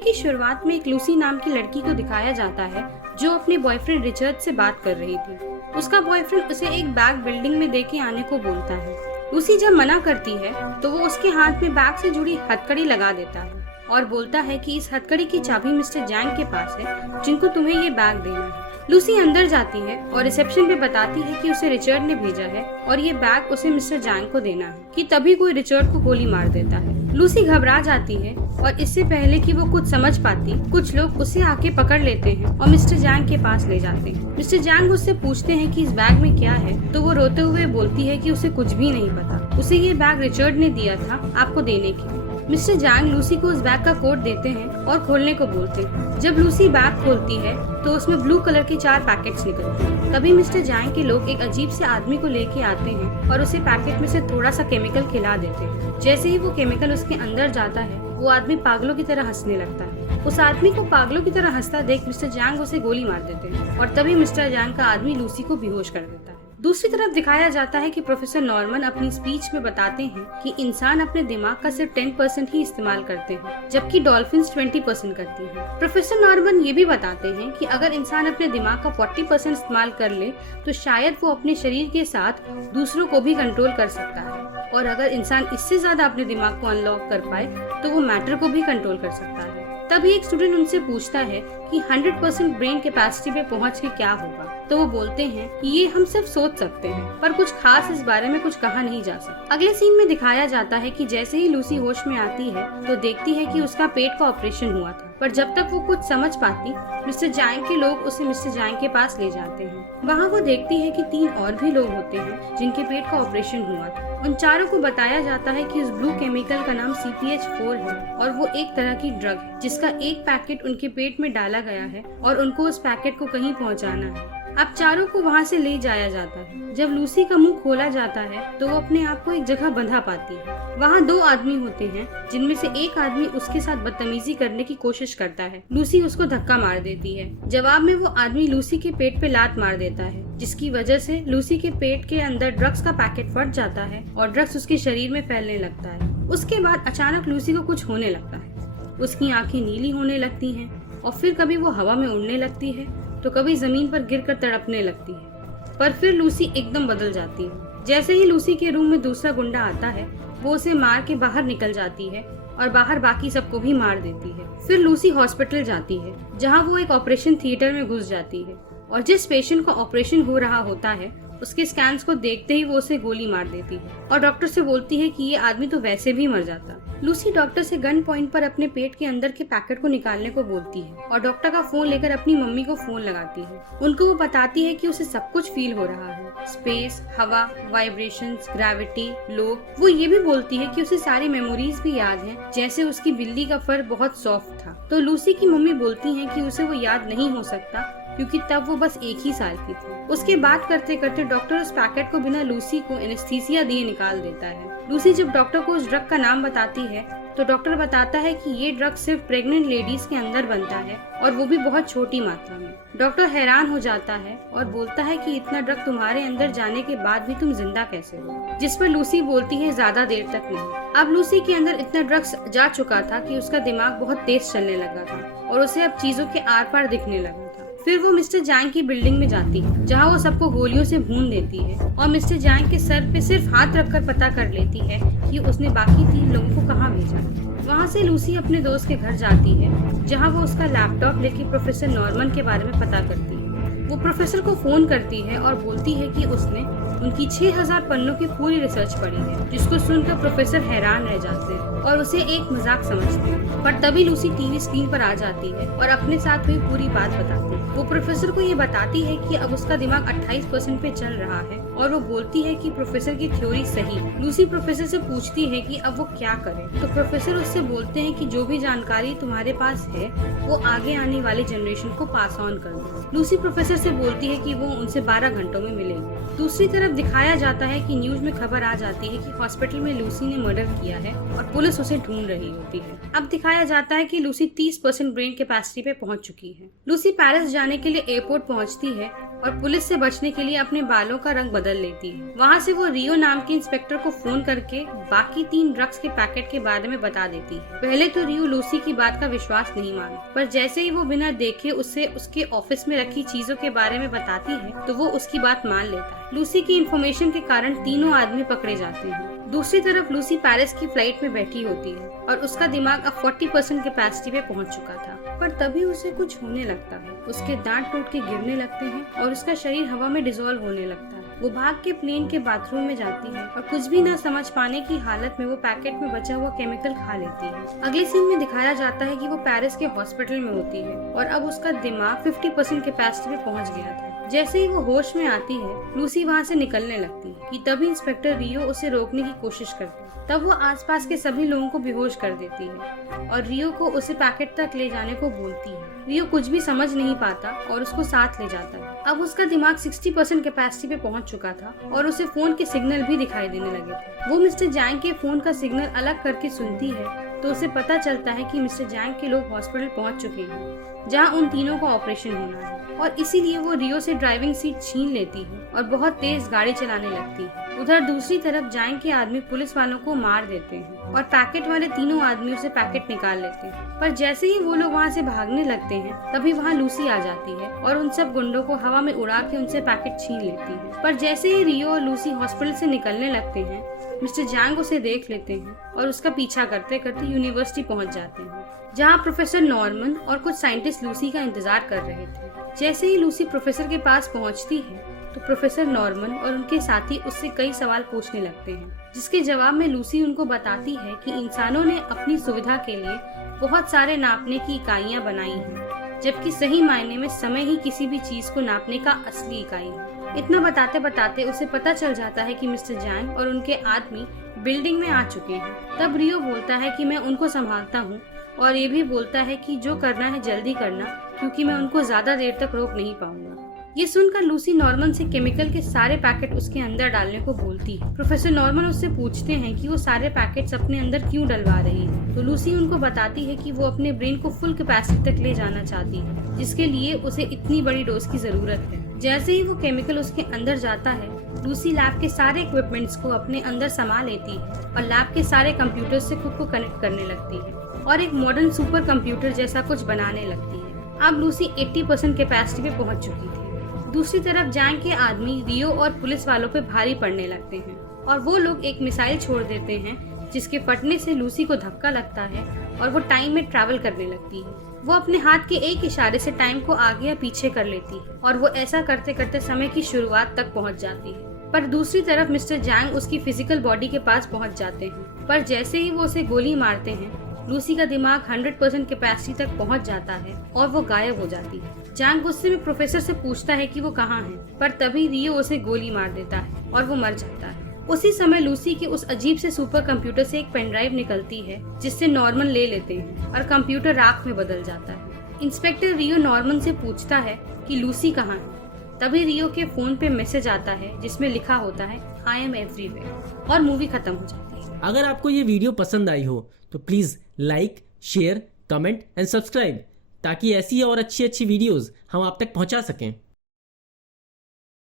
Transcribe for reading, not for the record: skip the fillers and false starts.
की शुरुआत में एक लूसी नाम की लड़की को दिखाया जाता है जो अपने बॉयफ्रेंड रिचर्ड से बात कर रही थी। उसका बॉयफ्रेंड उसे एक बैग बिल्डिंग में देके आने को बोलता है। लूसी जब मना करती है तो वो उसके हाथ में बैग से जुड़ी हथकड़ी लगा देता है और बोलता है कि इस हथकड़ी की चाबी मिस्टर जैंग के पास है जिनको तुम्हें ये बैग देना है। लूसी अंदर जाती है और रिसेप्शन पे बताती है कि उसे रिचर्ड ने भेजा है और ये बैग उसे मिस्टर जैंग को देना है कि तभी कोई रिचर्ड को गोली मार देता है। लूसी घबरा जाती है और इससे पहले कि वो कुछ समझ पाती, कुछ लोग उसे आके पकड़ लेते हैं और मिस्टर जैंग के पास ले जाते हैं। मिस्टर जैंग उससे पूछते हैं कि इस बैग में क्या है, तो वो रोते हुए बोलती है कि उसे कुछ भी नहीं पता, उसे ये बैग रिचर्ड ने दिया था आपको देने के लिए। मिस्टर जैंग लूसी को उस बैग का कोड देते हैं और खोलने को बोलते हैं। जब लूसी बैग खोलती है तो उसमें ब्लू कलर के 4 पैकेट्स निकलते हैं। तभी मिस्टर जैंग के लोग एक अजीब से आदमी को लेके आते हैं और उसे पैकेट में से थोड़ा सा केमिकल खिला देते हैं। जैसे ही वो केमिकल उसके अंदर जाता है वो आदमी पागलों की तरह हंसने लगता है। उस आदमी को पागलों की तरह हंसता देख मिस्टर जैंग उसे गोली मार देते हैं और तभी मिस्टर जैंग का आदमी लूसी को बेहोश कर देता है। दूसरी तरफ दिखाया जाता है कि प्रोफेसर नॉर्मन अपनी स्पीच में बताते हैं कि इंसान अपने दिमाग का सिर्फ 10% ही इस्तेमाल करते हैं जबकि डॉल्फिन्स 20% करती हैं। प्रोफेसर नॉर्मन ये भी बताते हैं कि अगर इंसान अपने दिमाग का 40% इस्तेमाल कर ले तो शायद वो अपने शरीर के साथ दूसरों को भी कंट्रोल कर सकता है और अगर इंसान इससे ज्यादा अपने दिमाग को अनलॉक कर पाए तो वो मैटर को भी कंट्रोल कर सकता है। तभी एक स्टूडेंट उनसे पूछता है कि 100% ब्रेन कैपेसिटी पे पहुंच के क्या होगा, तो वो बोलते हैं कि ये हम सिर्फ सोच सकते हैं पर कुछ खास इस बारे में कुछ कहा नहीं जा सकता। अगले सीन में दिखाया जाता है कि जैसे ही लूसी होश में आती है तो देखती है कि उसका पेट का ऑपरेशन हुआ था, पर जब तक वो कुछ समझ पाती मिस्टर जैंग के लोग उसे मिस्टर जैंग के पास ले जाते हैं। वहाँ वो देखती है कि 3 और भी लोग होते हैं जिनके पेट का ऑपरेशन हुआ था। उन चारों को बताया जाता है कि उस ब्लू केमिकल का नाम CPH4 है और वो एक तरह की ड्रग है जिसका एक पैकेट उनके पेट में डाला गया है और उनको उस पैकेट को कहीं पहुंचाना है। अब चारों को वहाँ से ले जाया जाता है। जब लूसी का मुंह खोला जाता है तो वो अपने आप को एक जगह बंधा पाती है। वहाँ 2 आदमी होते हैं जिनमें से एक आदमी उसके साथ बदतमीजी करने की कोशिश करता है। लूसी उसको धक्का मार देती है। जवाब में वो आदमी लूसी के पेट पे लात मार देता है जिसकी वजह से लूसी के पेट के अंदर ड्रग्स का पैकेट फट जाता है और ड्रग्स उसके शरीर में फैलने लगता है। उसके बाद अचानक लूसी को कुछ होने लगता है। उसकी आंखें नीली होने लगती हैं और फिर कभी वो हवा में उड़ने लगती है तो कभी जमीन पर गिरकर तड़पने लगती है। पर फिर लूसी एकदम बदल जाती है। जैसे ही लूसी के रूम में दूसरा गुंडा आता है वो उसे मार के बाहर निकल जाती है और बाहर बाकी सबको भी मार देती है। फिर लूसी हॉस्पिटल जाती है जहाँ वो एक ऑपरेशन थिएटर में घुस जाती है और जिस पेशेंट का ऑपरेशन हो रहा होता है उसके स्कैन्स को देखते ही वो उसे गोली मार देती है और डॉक्टर से बोलती है कि ये आदमी तो वैसे भी मर जाता। लूसी डॉक्टर से गन पॉइंट पर अपने पेट के अंदर के पैकेट को निकालने को बोलती है और डॉक्टर का फोन लेकर अपनी मम्मी को फोन लगाती है। उनको वो बताती है कि उसे सब कुछ फील हो रहा है, स्पेस, हवा, वाइब्रेशंस, ग्रेविटी, लोग। वो ये भी बोलती है कि उसे सारी मेमोरीज भी याद हैं, जैसे उसकी बिल्ली का फर बहुत सॉफ्ट था। तो लूसी की मम्मी बोलती है कि उसे वो याद नहीं हो सकता क्योंकि तब वो बस 1 ही साल की थी। उसके बात करते करते डॉक्टर उस पैकेट को बिना लूसी को एनेस्थीसिया दिए निकाल देता है। लूसी जब डॉक्टर को उस ड्रग का नाम बताती है तो डॉक्टर बताता है कि ये ड्रग सिर्फ प्रेग्नेंट लेडीज के अंदर बनता है और वो भी बहुत छोटी मात्रा में। डॉक्टर हैरान हो जाता है और बोलता है कि इतना ड्रग तुम्हारे अंदर जाने के बाद भी तुम जिंदा कैसे हो, जिस पर लूसी बोलती है ज्यादा देर तक नहीं। अब लूसी के अंदर इतना ड्रग्स जा चुका था कि उसका दिमाग बहुत तेज चलने लगा था और उसे अब चीजों के आर पार दिखने लगा था। फिर वो मिस्टर जैंग की बिल्डिंग में जाती है जहाँ वो सबको गोलियों से भून देती है और मिस्टर जैंग के सर पे सिर्फ हाथ रखकर पता कर लेती है कि उसने बाकी 3 लोगों को कहाँ भेजा। वहाँ से लूसी अपने दोस्त के घर जाती है जहाँ वो उसका लैपटॉप लेके प्रोफेसर नॉर्मन के बारे में पता करती है। वो प्रोफेसर को फोन करती है और बोलती है कि उसने उनकी 6000 पन्नों की पूरी रिसर्च पढ़ी है, जिसको सुनकर प्रोफेसर हैरान रह जाते हैं और उसे एक मजाक समझते हैं। पर तभी लूसी टीवी स्क्रीन पर आ जाती है और अपने साथ हुई पूरी बात बताती है। वो प्रोफेसर को ये बताती है कि अब उसका दिमाग 28% पे चल रहा है और वो बोलती है कि प्रोफेसर की थ्योरी सही। लूसी प्रोफेसर से पूछती है कि अब वो क्या करे, तो प्रोफेसर उससे बोलते हैं कि जो भी जानकारी तुम्हारे पास है वो आगे आने वाली जनरेशन को पास ऑन कर दो। लूसी प्रोफेसर से बोलती है कि वो उनसे 12 घंटों में मिलेगी। दूसरी तरफ दिखाया जाता है कि न्यूज में खबर आ जाती है कि हॉस्पिटल में लूसी ने मर्डर किया है और पुलिस पुलिस उसे ढूंढ रही होती है। अब दिखाया जाता है कि लूसी 30% ब्रेन कैपेसिटी पे पहुंच चुकी है। लूसी पेरिस जाने के लिए एयरपोर्ट पहुंचती है और पुलिस से बचने के लिए अपने बालों का रंग बदल लेती है। वहाँ से वो रियो नाम के इंस्पेक्टर को फोन करके बाकी 3 ड्रग्स के पैकेट के बारे में बता देती है। पहले तो रियो लूसी की बात का विश्वास नहीं मानती, पर जैसे ही वो बिना देखे उससे उसके ऑफिस में रखी चीजों के बारे में बताती है तो वो उसकी बात मान लेता है। लूसी की इन्फॉर्मेशन के कारण तीनों आदमी पकड़े जाते हैं। दूसरी तरफ लूसी पेरिस की फ्लाइट में बैठी होती है और उसका दिमाग अब 40% कैपेसिटी पे पहुंच चुका था, पर तभी उसे कुछ होने लगता है। उसके दांत टूट के गिरने लगते हैं और उसका शरीर हवा में डिसॉल्व होने लगता है। वो भाग के प्लेन के बाथरूम में जाती है और कुछ भी ना समझ पाने की हालत में वो पैकेट में बचा हुआ केमिकल खा लेती है। अगले सीन में दिखाया जाता है कि वो पेरिस के हॉस्पिटल में होती है और अब उसका दिमाग 50% कैपेसिटी पे पहुंच गया था। जैसे ही वो होश में आती है, लूसी वहाँ से निकलने लगती है कि तभी इंस्पेक्टर रियो उसे रोकने की कोशिश करता है। तब वो आसपास के सभी लोगों को बेहोश कर देती है और रियो को उसे पैकेट तक ले जाने को बोलती है। रियो कुछ भी समझ नहीं पाता और उसको साथ ले जाता है। अब उसका दिमाग 60% कैपेसिटी पे पहुंच चुका था और उसे फोन के सिग्नल भी दिखाई देने लगे थे। वो मिस्टर जैंग के फोन का सिग्नल अलग करके सुनती है तो उसे पता चलता है कि मिस्टर जैंग के लोग हॉस्पिटल पहुंच चुके हैं जहां उन तीनों का ऑपरेशन होना है, और इसीलिए वो रियो से ड्राइविंग सीट छीन लेती है और बहुत तेज गाड़ी चलाने लगती है। उधर दूसरी तरफ जैंग के आदमी पुलिस वालों को मार देते हैं और पैकेट वाले तीनों आदमी उसे पैकेट निकाल लेते हैं। पर जैसे ही वो लोग वहाँ से भागने लगते हैं तभी वहाँ लूसी आ जाती है और उन सब गुंडों को हवा में उड़ा के उनसे पैकेट छीन लेती है। पर जैसे ही रियो और लूसी हॉस्पिटल से निकलने लगते हैं, मिस्टर जैंग उसे देख लेते हैं और उसका पीछा करते करते यूनिवर्सिटी पहुंच जाते हैं जहां प्रोफेसर नॉर्मन और कुछ साइंटिस्ट लूसी का इंतजार कर रहे थे। जैसे ही लूसी प्रोफेसर के पास पहुंचती है तो प्रोफेसर नॉर्मन और उनके साथी उससे कई सवाल पूछने लगते हैं, जिसके जवाब में लूसी उनको बताती है कि इंसानों ने अपनी सुविधा के लिए बहुत सारे नापने की इकाइयां बनाई हैं, जबकि सही मायने में समय ही किसी भी चीज को नापने का असली इकाई है। इतना बताते बताते उसे पता चल जाता है कि मिस्टर जैंग और उनके आदमी बिल्डिंग में आ चुके हैं। तब रियो बोलता है कि मैं उनको संभालता हूँ और ये भी बोलता है कि जो करना है जल्दी करना, क्योंकि मैं उनको ज्यादा देर तक रोक नहीं पाऊंगा। ये सुनकर लूसी नॉर्मन से केमिकल के सारे पैकेट उसके अंदर डालने को बोलती है। प्रोफेसर नॉर्मन उससे पूछते हैं कि वो सारे पैकेट्स अपने अंदर क्यों डलवा रही है, तो लूसी उनको बताती है कि वो अपने ब्रेन को फुल कैपेसिटी तक ले जाना चाहती है, जिसके लिए उसे इतनी बड़ी डोज की जरूरत है। जैसे ही वो केमिकल उसके अंदर जाता है, लूसी लैब के सारे इक्विपमेंट्स को अपने अंदर समा लेती है और लैब के सारे कंप्यूटर से खुद को कनेक्ट करने लगती है और एक मॉडर्न सुपर कंप्यूटर जैसा कुछ बनाने लगती है। अब लूसी 80% कैपेसिटी पे पहुंच चुकी थी। दूसरी तरफ जैंग के आदमी रियो और पुलिस वालों पे भारी पड़ने लगते हैं और वो लोग एक मिसाइल छोड़ देते हैं, जिसके फटने से लूसी को धक्का लगता है और वो टाइम में ट्रैवल करने लगती है। वो अपने हाथ के एक इशारे से टाइम को आगे या पीछे कर लेती है और वो ऐसा करते करते समय की शुरुआत तक पहुंच जाती है। पर दूसरी तरफ मिस्टर जैंग उसकी फिजिकल बॉडी के पास पहुंच जाते हैं, पर जैसे ही वो उसे गोली मारते हैं, लूसी का दिमाग 100% कैपेसिटी तक पहुंच जाता है और वो गायब हो जाती है। जैंग गुस्से में प्रोफेसर से पूछता है कि वो कहाँ है, पर तभी रियो उसे गोली मार देता है और वो मर जाता है। उसी समय लूसी के उस अजीब से सुपर कंप्यूटर से एक पेन ड्राइव निकलती है, जिससे नॉर्मन ले लेते हैं और कंप्यूटर राख में बदल जाता है। इंस्पेक्टर रियो नॉर्मन से पूछता है कि लूसी कहाँ है। तभी रियो के फोन पे मैसेज आता है जिसमें लिखा होता है आई एम एवरीवेयर, और मूवी खत्म हो जाती है। अगर आपको ये वीडियो पसंद आई हो तो please like, share, comment and subscribe, ताकि ऐसी और अच्छी वीडियोस हम आप तक पहुंचा सकें।